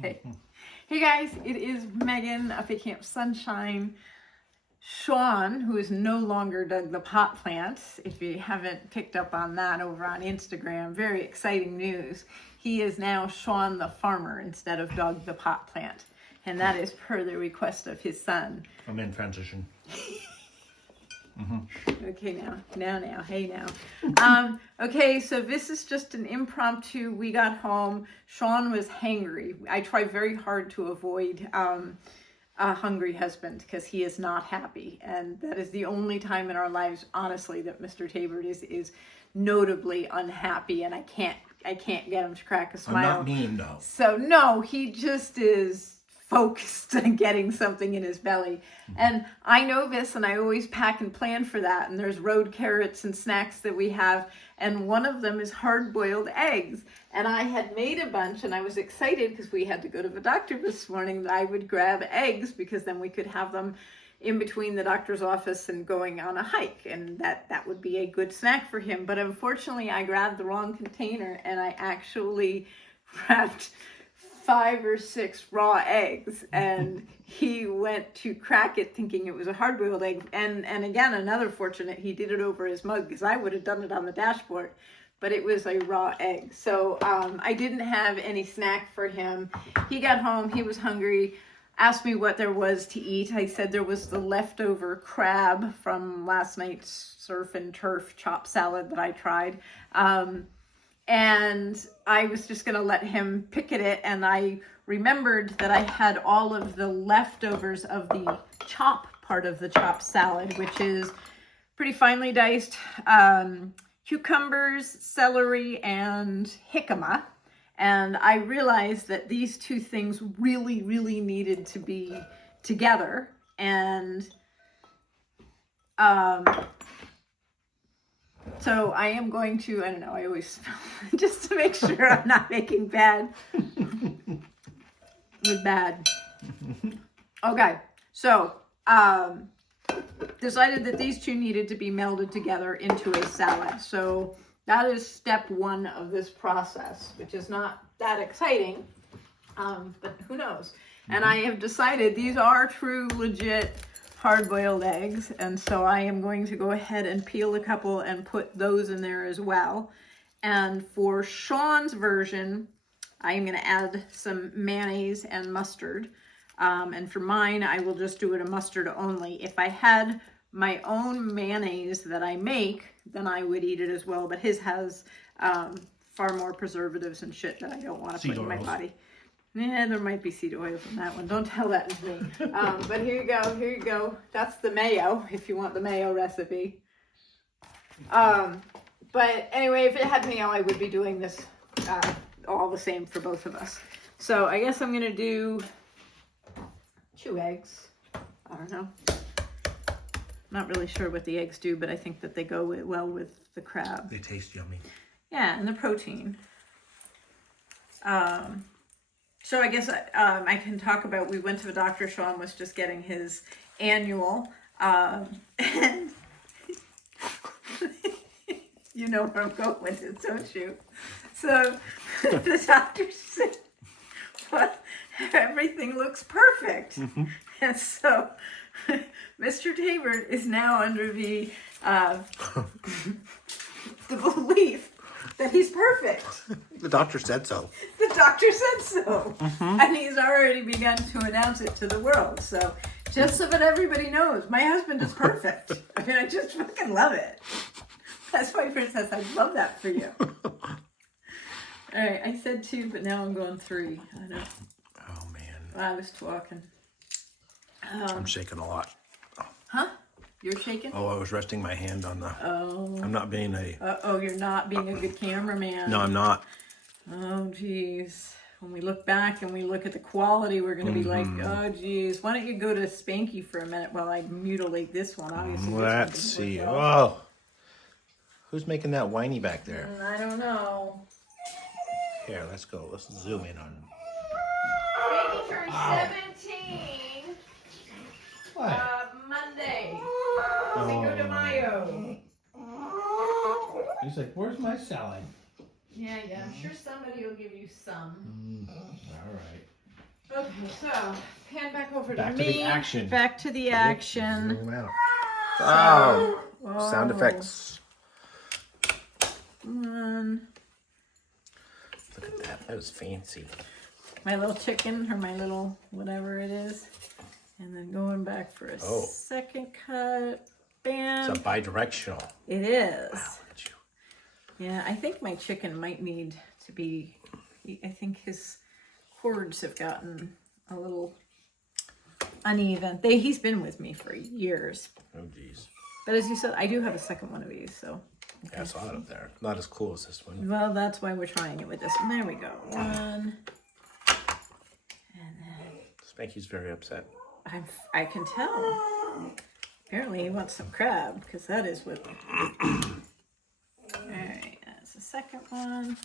Hey. Hey guys, it is Megan up at Camp Sunshine. Sean, who is no longer Doug the pot plant, if you haven't picked up on that over on Instagram, very exciting news. He is now Sean the farmer instead of Doug the pot plant. And that is per the request of his son. I'm in transition. Okay, now, hey now. Okay, so this is just an impromptu. We got home. Sean was hangry. I try very hard to avoid a hungry husband because he is not happy. And that is the only time in our lives, honestly, that Mr. Tabor is notably unhappy. And I can't get him to crack a smile. I'm not mean, though. So, no, he just is focused on getting something in his belly. And I know this, and I always pack and plan for that. And there's road carrots and snacks that we have, and one of them is hard-boiled eggs. And I had made a bunch, and I was excited because we had to go to the doctor this morning that I would grab eggs because then we could have them in between the doctor's office and going on a hike, and that would be a good snack for him. But unfortunately, I grabbed the wrong container, and I actually grabbed 5 or 6 raw eggs, and he went to crack it thinking it was a hard-boiled egg. And again, another fortunate, he did it over his mug because I would have done it on the dashboard, but it was a raw egg. So I didn't have any snack for him. He got home, he was hungry, asked me what there was to eat. I said there was the leftover crab from last night's surf and turf chop salad that I tried. And I was just going to let him pick at it, and I remembered that I had all of the leftovers of the chop part of the chopped salad, which is pretty finely diced cucumbers, celery, and jicama. And I realized that these two things really, really needed to be together. And so I am going to, I don't know, I always smell just to make sure I'm not making bad with bad. Okay, so decided that these two needed to be melded together into a salad. So that is step 1 of this process, which is not that exciting, but who knows. And I have decided these are true, legit hard-boiled eggs, and so I am going to go ahead and peel a couple and put those in there as well. And for Sean's version, I am going to add some mayonnaise and mustard. And for mine, I will just do it a mustard only. If I had my own mayonnaise that I make, then I would eat it as well. But his has far more preservatives and shit that I don't want to put in my body. Yeah, there might be seed oils in that one. Don't tell that to me. But here you go. That's the mayo, if you want the mayo recipe. But anyway, if it had mayo, I would be doing this all the same for both of us. So I guess I'm going to do 2 eggs. I don't know. Not really sure what the eggs do, but I think that they go well with the crab. They taste yummy. Yeah, and the protein. So I guess I can talk about, we went to the doctor. Sean was just getting his annual, and you know where I'm going with it, don't you? So the doctor said, well, everything looks perfect. Mm-hmm. And so Mr. Tabor is now under the belief that he's perfect. The doctor said so. The doctor said so. Mm-hmm. And he's already begun to announce it to the world. So just so that everybody knows, my husband is perfect. I mean, I just fucking love it. That's my princess. I love that for you. All right, I said 2, but now I'm going 3. I don't know. Oh, man. I was talking. I'm shaking a lot. Huh? You're shaking? Oh, I was resting my hand on the... Oh. I'm not being a... You're not being a good cameraman. No, I'm not. Oh, geez. When we look back and we look at the quality, we're going to be like, oh, geez. Why don't you go to Spanky for a minute while I mutilate this one? Obviously, let's see. Oh. Who's making that whiny back there? I don't know. Here, let's go. Let's zoom in on him. Spanky turned 17. What? Monday. Oh. Cinco de Mayo. He's like, where's my salad? Yeah, I'm sure somebody will give you some. All right. So, pan back over Back to to me. the action. Back to the action. Zoom out. Oh, sound effects. One. Look at that. That was fancy. My little chicken, or my little whatever it is. And then going back for a second cut. Bam. It's a bi-directional. It is. Wow, look at you. Yeah, I think my chicken might need to be, I think his cords have gotten a little uneven. He's been with me for years. Oh, geez. But as you said, I do have a second one of these, so. Okay. Yeah, I saw it up there. Not as cool as this one. Well, that's why we're trying it with this one. There we go. One. And then. Spanky's very upset. I can tell. Apparently he wants some crab, because that is what. Alright, that's the second one.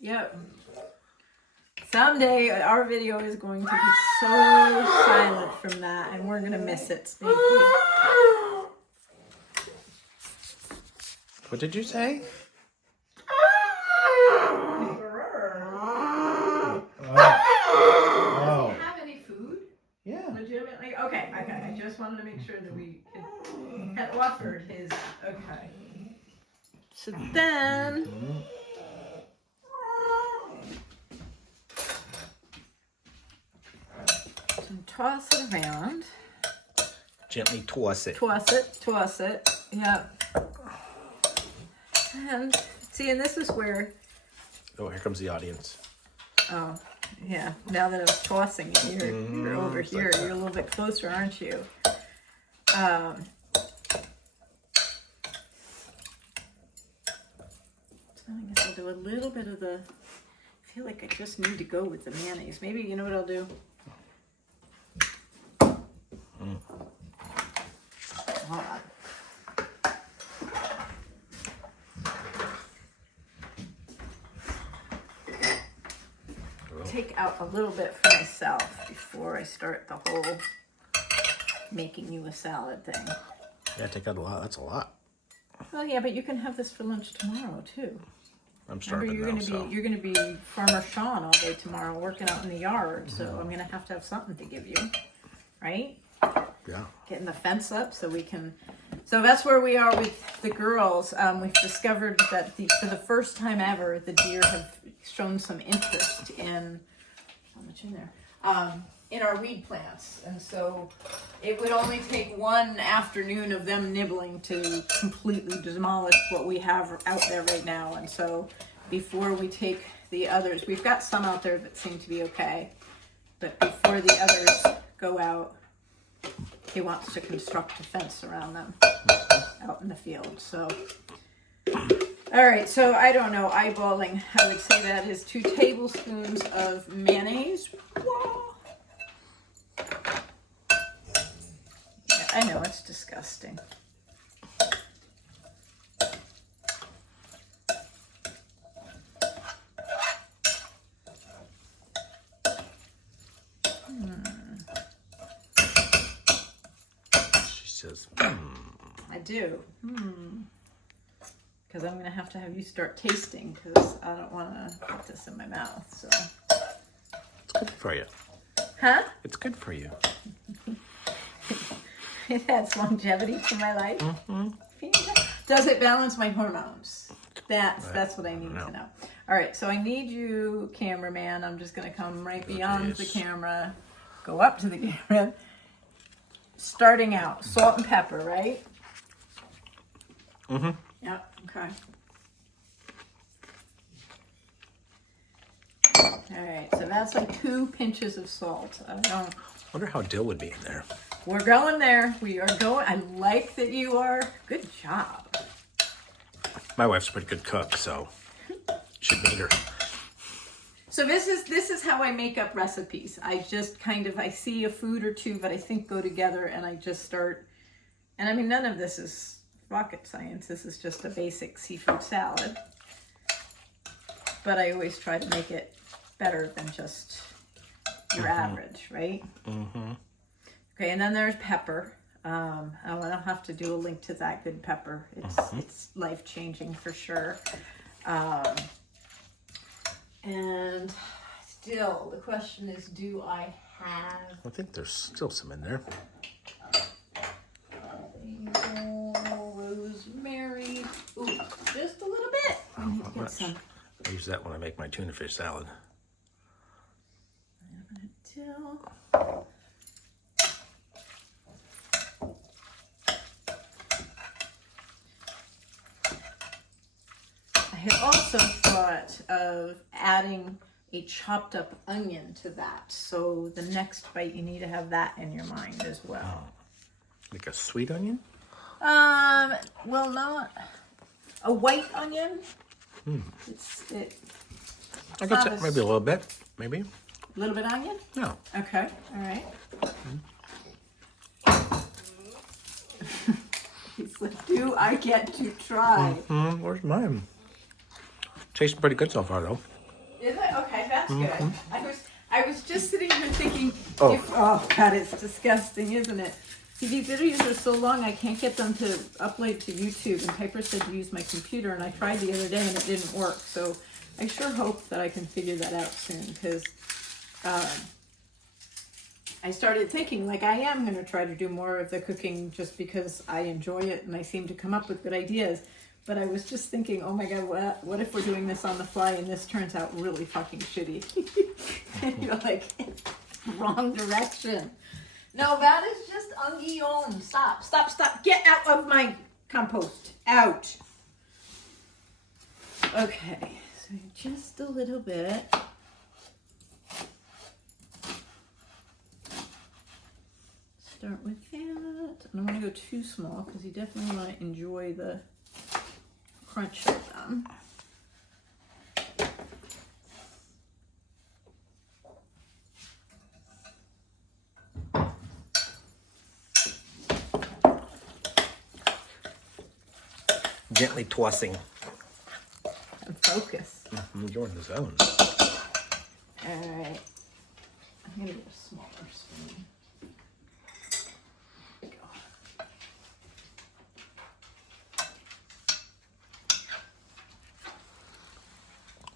Yep. Someday our video is going to be so silent from that, and we're going to miss it. Stinky. What did you say? Oh. Have any food? Yeah. Legitimately? Okay. I just wanted to make sure that we had offered his. Okay. So then. So toss it around. Gently toss it. Toss it. Yep. And see, and this is where. Oh, here comes the audience. Oh, yeah. Now that I'm tossing it, you're over here. You're a little bit closer, aren't you? So I guess I'll do a little bit of the. I feel like I just need to go with the mayonnaise. Maybe, you know what I'll do? Hold on. Take out a little bit for myself before I start the whole making you a salad thing. Yeah, take out a lot. That's a lot. Well, yeah, but you can have this for lunch tomorrow too. I'm starving Remember, now, you're gonna be Farmer Sean all day tomorrow, working out in the yard. So I'm gonna have something to give you, right? Yeah. Getting the fence up so we can. So that's where we are with the girls. We've discovered that for the first time ever, the deer have shown some interest in how much in there in our weed plants, and so it would only take one afternoon of them nibbling to completely demolish what we have out there right now. And so before we take the others, we've got some out there that seem to be okay, but before the others go out, he wants to construct a fence around them out in the field. So, all right, so I don't know, eyeballing, I would say that is 2 tablespoons of mayonnaise. Whoa. Yeah, I know, it's disgusting. Says, I do. Because I'm going to have you start tasting, because I don't want to put this in my mouth. So. It's good for you. Huh? It's good for you. It adds longevity to my life. Does it balance my hormones? That's what I need to know. All right, so I need you, cameraman. I'm just going to come right beyond the camera, go up to the camera. Starting out, salt and pepper, right? Mm-hmm. Yep, okay. All right, so that's like 2 pinches of salt. I wonder how dill would be in there. We're going there. We are going. I like that you are. Good job. My wife's a pretty good cook, so you should meet her. So this is how I make up recipes. I just I see a food or two that I think go together, and I just start. And I mean, none of this is rocket science. This is just a basic seafood salad. But I always try to make it better than just your average, right? Mm-hmm. Okay, and then there's pepper. I'll have to do a link to that good pepper. It's life-changing for sure. And still, the question is, do I have I think there's still some in there. basil, rosemary? Ooh, just a little bit. I need to Not get much. some. I use that when I make my tuna fish salad. Dill. I had also thought of adding a chopped up onion to that. So the next bite, you need to have that in your mind as well. Like a sweet onion? Well, not a white onion. I got that, maybe a little bit, maybe. A little bit onion? No. Okay, all right. He's like, do I get to try? Where's mine? Tasting pretty good so far, though. Is it? Okay, that's good. I was just sitting here thinking, Oh. oh God, it's disgusting, isn't it? See, these videos are so long, I can't get them to upload to YouTube, and Piper said to use my computer, and I tried the other day and it didn't work, so I sure hope that I can figure that out soon, because I started thinking, like, I am going to try to do more of the cooking just because I enjoy it and I seem to come up with good ideas. But I was just thinking, oh my God, what if we're doing this on the fly and this turns out really fucking shitty? And you're like, wrong direction. No, that is just unguillaume. Stop, stop, stop. Get out of my compost. Out. Okay, so just a little bit. Start with that. I don't want to go too small because you definitely want to enjoy the crunch of them. Gently tossing. And focus. I'm enjoying the zone. Alright. I'm going to get a smaller spoon.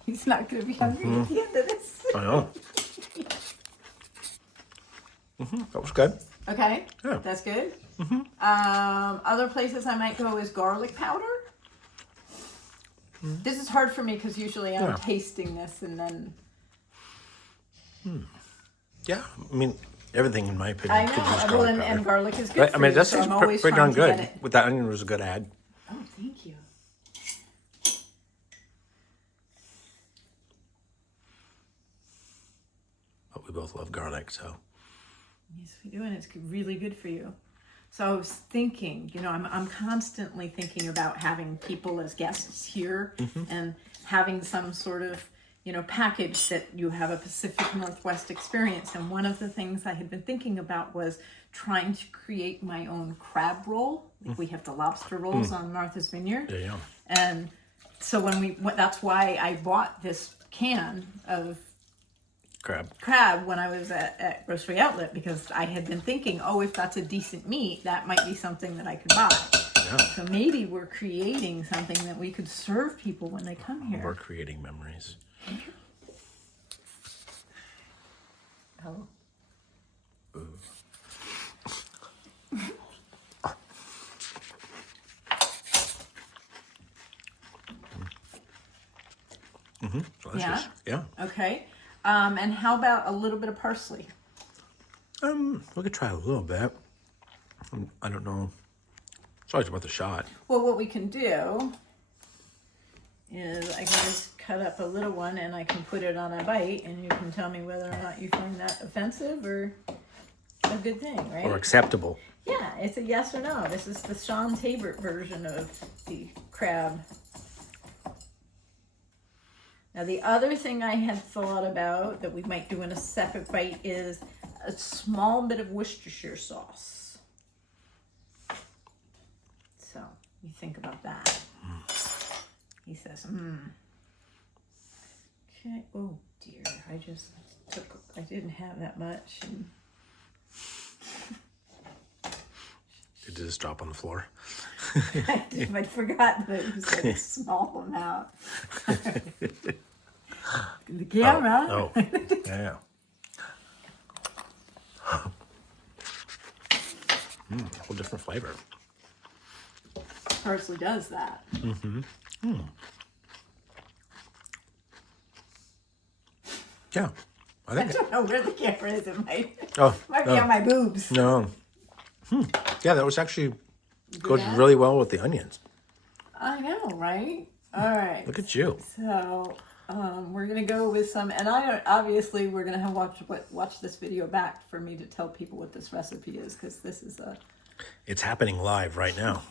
He's not going to be hungry at the end of this. I know. That was good. Okay, Yeah. that's good. Other places I might go is garlic powder. This is hard for me because usually I'm tasting this and then... Yeah, I mean, everything in my opinion I could use know, well, garlic and powder. garlic is good But, for I mean, you, that so tastes I'm always pretty trying darn to get good. it. With that onion was a good add. Oh, thank you. But we both love garlic, so. Yes, we do, and it's really good for you. So I was thinking, you know, I'm constantly thinking about having people as guests here and having some sort of, you know, package that you have a Pacific Northwest experience. And one of the things I had been thinking about was trying to create my own crab roll. Like we have the lobster rolls on Martha's Vineyard. Yeah, yeah. And so that's why I bought this can of crab when I was at Grocery Outlet, because I had been thinking, oh, if that's a decent meat, that might be something that I could buy. Yeah. So maybe we're creating something that we could serve people when they come here. We're creating memories. Oh. Ooh. Delicious. Yeah. Okay. And how about a little bit of parsley? We could try a little bit. I don't know. It's always worth a shot. Well, what we can do is I can just cut up a little one and I can put it on a bite, and you can tell me whether or not you find that offensive or a good thing, right? Or acceptable. Yeah, it's a yes or no. This is the Sean Tabert version of the crab. Now, the other thing I had thought about that we might do in a separate bite is a small bit of Worcestershire sauce. So, you think about that. He says, Okay, oh dear, I didn't have that much. And Did it just drop on the floor? I forgot that it was a small amount. The Yeah, Oh, right? oh, yeah. Whole different flavor. Parsley does that. Yeah, I I think. don't know where the camera is. It might, Oh, might be no. on my boobs. No. Yeah, that was actually goes Yeah? really well with the onions. I know, right? All right. Look at you. So we're gonna go with some, and obviously we're gonna have watch this video back for me to tell people what this recipe is, because this is a It's happening live right now.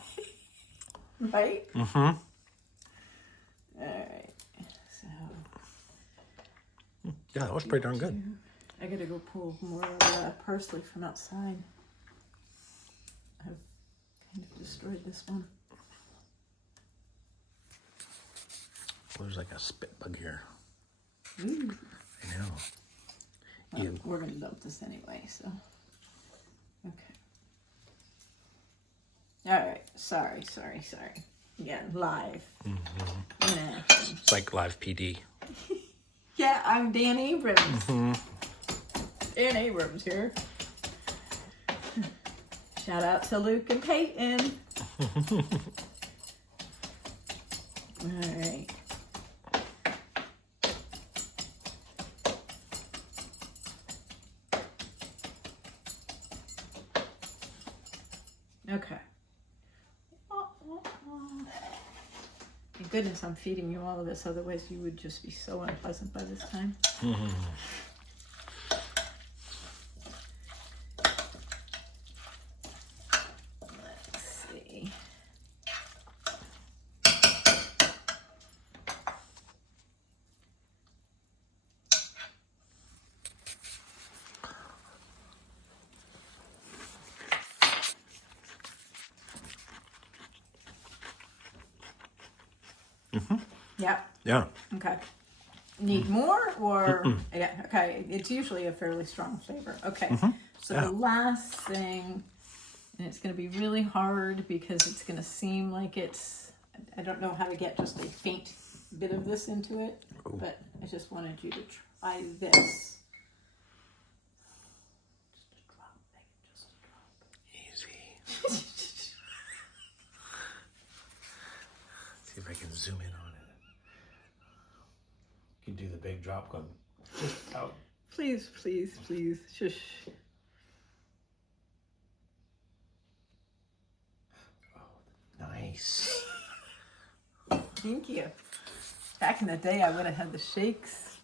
right. Mm-hmm. All right. So Yeah, that was pretty darn good. I gotta go pull more of the parsley from outside. I've kind of destroyed this one. There's like a spit bug here. Ooh. I know. Well, we're gonna dump this anyway, so okay. All right. Sorry. Again, live. Yeah. It's like live PD. Yeah, I'm Dan Abrams. Dan Abrams here. Shout out to Luke and Peyton. All right. Okay. Thank goodness I'm feeding you all of this, otherwise you would just be so unpleasant by this time. Let's see. Yeah. Yeah. Okay. Need more or yeah, okay. It's usually a fairly strong flavor. Okay. So Yeah. the last thing, and it's going to be really hard because it's going to seem like I don't know how to get just a faint bit of this into it, but I just wanted you to try this. Just a drop, Megan, just a drop. Easy. See if I can zoom in on it. You can do the big drop going just out. Please, shush. Nice. Thank you. Back in the day, I would have had the shakes.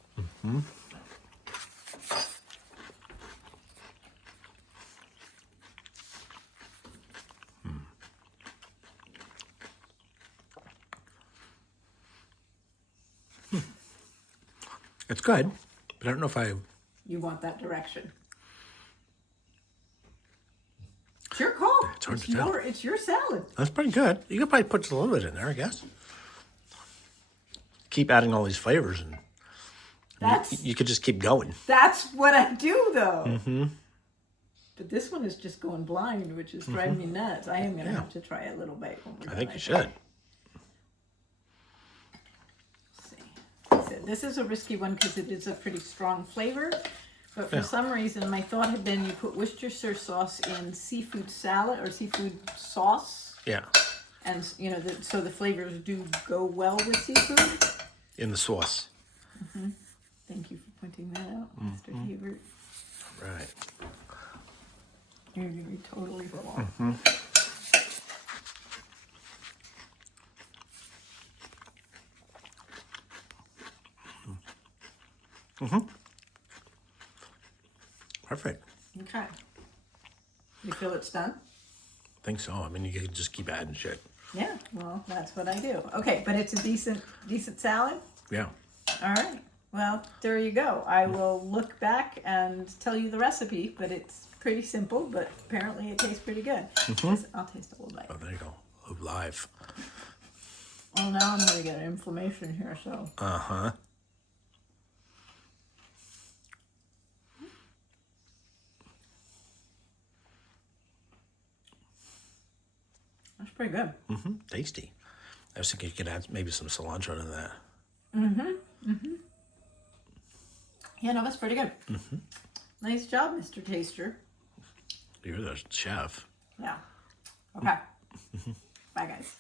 It's good, but I don't know if I... You want that direction. It's your call. It's hard to tell. It's your salad. That's pretty good. You could probably put a little bit in there, I guess. Keep adding all these flavors, and you could just keep going. That's what I do, though. But this one is just going blind, which is driving me nuts. I am going to have to try a little bit. I think you should. This is a risky one because it is a pretty strong flavor, but for some reason my thought had been you put Worcestershire sauce in seafood salad or seafood sauce. Yeah. And so the flavors do go well with seafood. In the sauce. Thank you for pointing that out, Mr. Hebert. Right. You're going to be totally wrong. Perfect. Okay. You feel it's done? I think so. I mean, you can just keep adding shit. Yeah, well, that's what I do. Okay, but it's a decent salad? Yeah. All right. Well, there you go. I will look back and tell you the recipe, but it's pretty simple, but apparently it tastes pretty good. I'll taste a little bite. Oh, there you go. Live. Well, now I'm going to get an inflammation here, so. Uh-huh. That's pretty good. Tasty. I was thinking you could add maybe some cilantro to that. Yeah, no, that's pretty good. Nice job, Mr. Taster. You're the chef. Yeah. Okay. Bye, guys.